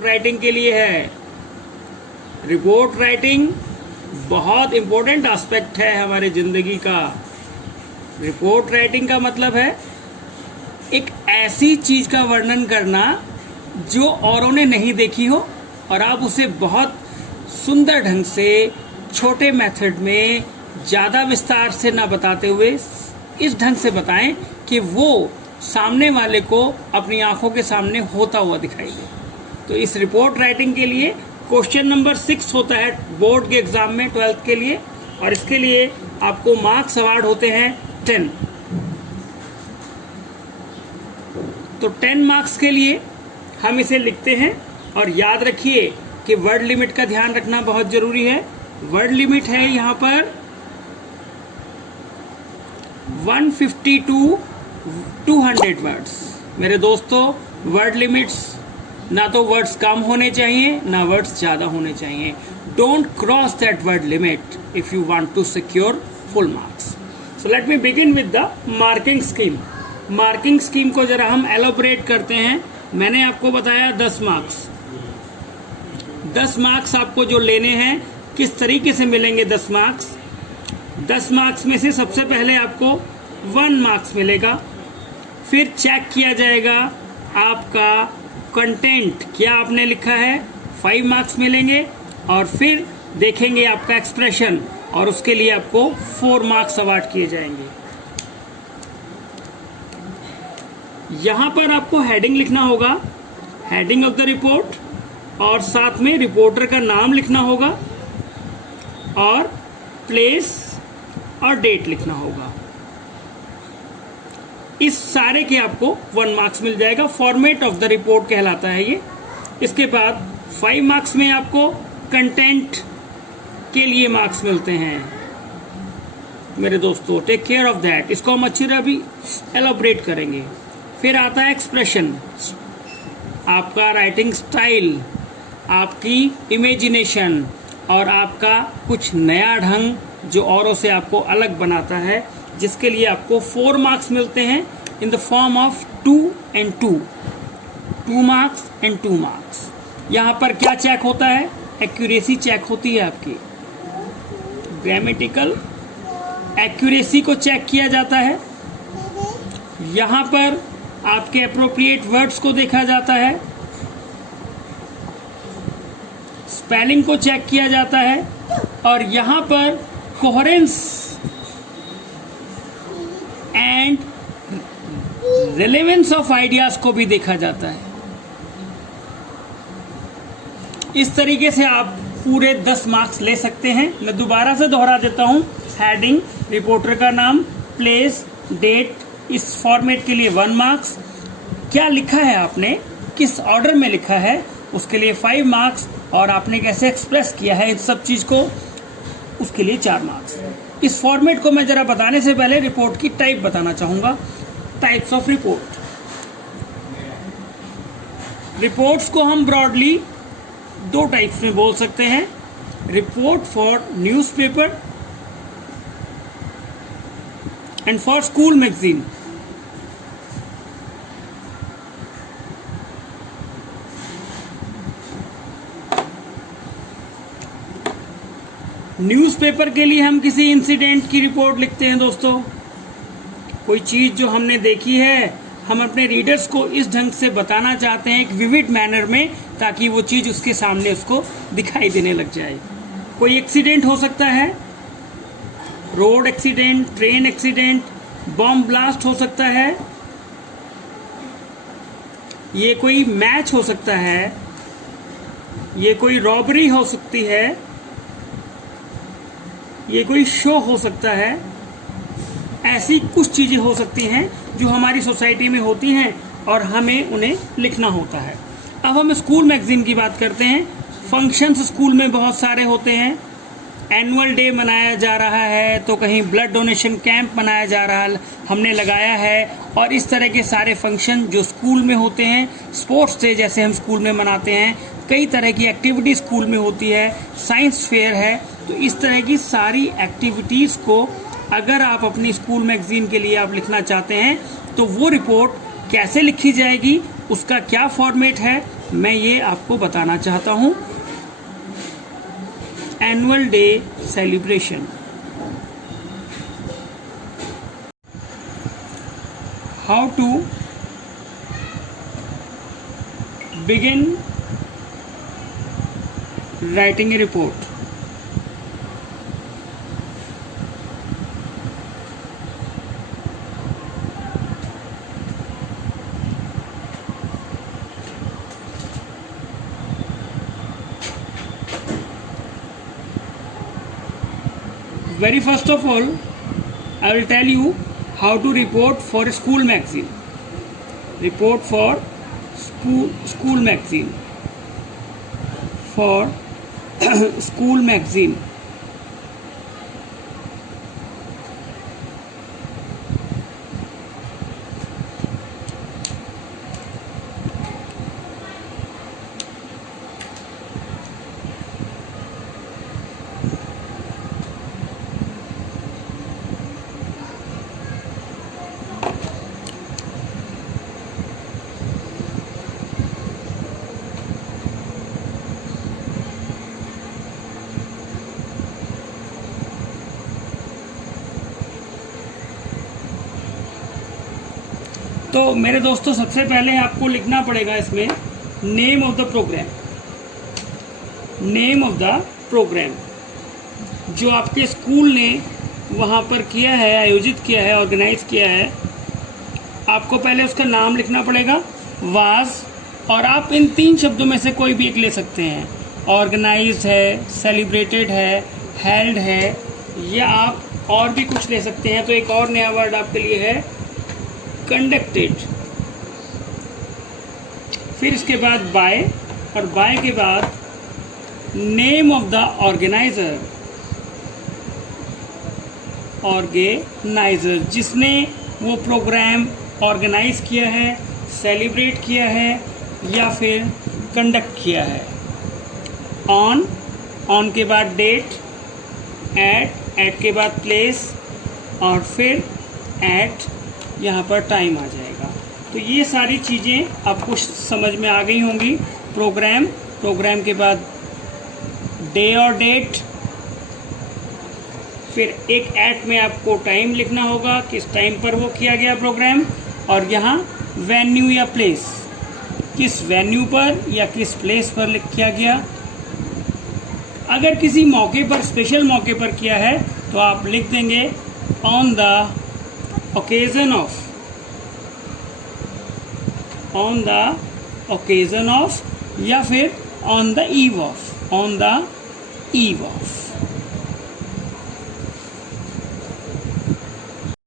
Report writing के लिए है। रिपोर्ट राइटिंग बहुत इंपॉर्टेंट एस्पेक्ट है हमारे जिंदगी का। रिपोर्ट राइटिंग का मतलब है एक ऐसी चीज का वर्णन करना जो औरों ने नहीं देखी हो और आप उसे बहुत सुंदर ढंग से छोटे मेथड में ज़्यादा विस्तार से ना बताते हुए इस ढंग से बताएं कि वो सामने वाले को अपनी आंखों के सामने होता हुआ दिखाई दे। तो इस रिपोर्ट राइटिंग के लिए क्वेश्चन नंबर 6 होता है बोर्ड के एग्जाम में 12th के लिए, और इसके लिए आपको मार्क्स अवार्ड होते हैं 10। तो 10 मार्क्स के लिए हम इसे लिखते हैं, और याद रखिए कि वर्ड लिमिट का ध्यान रखना बहुत जरूरी है। वर्ड लिमिट है यहाँ पर 150 to 200 वर्ड्स। मेरे दोस्तों, वर्ड लिमिट्स ना तो वर्ड्स कम होने चाहिए ना वर्ड्स ज़्यादा होने चाहिए। Don't cross that word limit if you want to secure full marks. So let me begin with the marking scheme. Marking scheme को जरा हम एलोबरेट करते हैं। मैंने आपको बताया 10 मार्क्स। 10 मार्क्स आपको जो लेने हैं, किस तरीके से मिलेंगे 10 मार्क्स? 10 मार्क्स में से सबसे पहले आपको 1 मार्क्स मिलेगा, फिर चेक किया जाएगा आपका कंटेंट क्या आपने लिखा है, 5 मार्क्स मिलेंगे, और फिर देखेंगे आपका एक्सप्रेशन और उसके लिए आपको 4 मार्क्स अवार्ड किए जाएंगे। यहाँ पर आपको हेडिंग लिखना होगा, हेडिंग ऑफ द रिपोर्ट, और साथ में रिपोर्टर का नाम लिखना होगा और प्लेस और डेट लिखना होगा। इस सारे के आपको 1 मार्क्स मिल जाएगा। फॉर्मेट ऑफ द रिपोर्ट कहलाता है ये। इसके बाद 5 मार्क्स में आपको कंटेंट के लिए मार्क्स मिलते हैं। मेरे दोस्तों, टेक केयर ऑफ दैट। इसको हम अच्छी तरह भी एलोबरेट करेंगे। फिर आता है एक्सप्रेशन, आपका राइटिंग स्टाइल, आपकी इमेजिनेशन और आपका कुछ नया ढंग जो औरों से आपको अलग बनाता है, जिसके लिए आपको 4 मार्क्स मिलते हैं in the form of 2 and 2, 2 marks and 2 marks. यहाँ पर क्या चेक होता है? एक्यूरेसी चेक होती है आपकी। ग्रामेटिकल एक्यूरेसी को चेक किया जाता है। यहाँ पर आपके अप्रोप्रिएट वर्ड्स को देखा जाता है, स्पेलिंग को चेक किया जाता है, और यहाँ पर coherence and relevance of ideas को भी देखा जाता है। इस तरीके से आप पूरे 10 मार्क्स ले सकते हैं। मैं दोबारा से दोहरा देता हूं, हेडिंग, रिपोर्टर का नाम, प्लेस, डेट, इस फॉर्मेट के लिए 1 मार्क्स, क्या लिखा है आपने, किस ऑर्डर में लिखा है, उसके लिए 5 मार्क्स, और आपने कैसे एक्सप्रेस किया है इन सब चीज को, उसके लिए 4 मार्क्स। इस फॉर्मेट को मैं जरा बताने से पहले रिपोर्ट की टाइप बताना चाहूंगा। Types of report. रिपोर्ट्स को हम ब्रॉडली 2 टाइप्स में बोल सकते हैं। Report for newspaper and for school magazine. Newspaper के लिए हम किसी इंसिडेंट की रिपोर्ट लिखते हैं दोस्तों। कोई चीज़ जो हमने देखी है, हम अपने रीडर्स को इस ढंग से बताना चाहते हैं एक विविड मैनर में, ताकि वो चीज़ उसके सामने उसको दिखाई देने लग जाए। कोई एक्सीडेंट हो सकता है, road accident, train accident, bomb blast हो सकता है, ये कोई मैच हो सकता है, ये कोई रॉबरी हो सकती है, ये कोई शो हो सकता है। ऐसी कुछ चीज़ें हो सकती हैं जो हमारी सोसाइटी में होती हैं और हमें उन्हें लिखना होता है। अब हम स्कूल मैगजीन की बात करते हैं। फंक्शंस स्कूल में बहुत सारे होते हैं। एनुअल डे मनाया जा रहा है, तो कहीं ब्लड डोनेशन कैंप मनाया जा रहा है, हमने लगाया है, और इस तरह के सारे फंक्शन जो स्कूल में होते हैं। स्पोर्ट्स डे जैसे हम स्कूल में मनाते हैं, कई तरह की एक्टिविटी स्कूल में होती है, साइंस फेयर है। तो इस तरह की सारी एक्टिविटीज़ को अगर आप अपनी स्कूल मैगजीन के लिए आप लिखना चाहते हैं, तो वो रिपोर्ट कैसे लिखी जाएगी, उसका क्या फॉर्मेट है, मैं ये आपको बताना चाहता हूँ। Annual day celebration. How to begin writing a report. Very first of all, I will tell you how to report for a school magazine. Report for school magazine. For school magazine. तो मेरे दोस्तों, सबसे पहले आपको लिखना पड़ेगा इसमें name of the programme. Name of the programme जो आपके स्कूल ने वहाँ पर किया है, आयोजित किया है, ऑर्गेनाइज किया है, आपको पहले उसका नाम लिखना पड़ेगा, वाज, और आप इन 3 शब्दों में से कोई भी एक ले सकते हैं। ऑर्गेनाइज्ड है, सेलिब्रेटेड है, हेल्ड है, या आप और भी कुछ ले सकते हैं। तो एक और नया वर्ड आपके लिए है कंडक्टेड। फिर इसके बाद बाय, और बाय के बाद name of the organiser. Organiser जिसने वो प्रोग्राम ऑर्गेनाइज किया है, सेलिब्रेट किया है या फिर कंडक्ट किया है। ऑन, ऑन के बाद डेट, एट के बाद प्लेस, और फिर एट यहाँ पर टाइम आ जाएगा। तो ये सारी चीज़ें आपको समझ में आ गई होंगी। प्रोग्राम, प्रोग्राम के बाद डे और डेट, फिर एक एट में आपको टाइम लिखना होगा, किस टाइम पर वो किया गया प्रोग्राम, और यहाँ वेन्यू या प्लेस, किस वेन्यू पर या किस प्लेस पर किया गया। अगर किसी मौके पर, स्पेशल मौके पर किया है तो आप लिख देंगे on the occasion of, on the occasion of, या फिर on the eve of, on the eve of।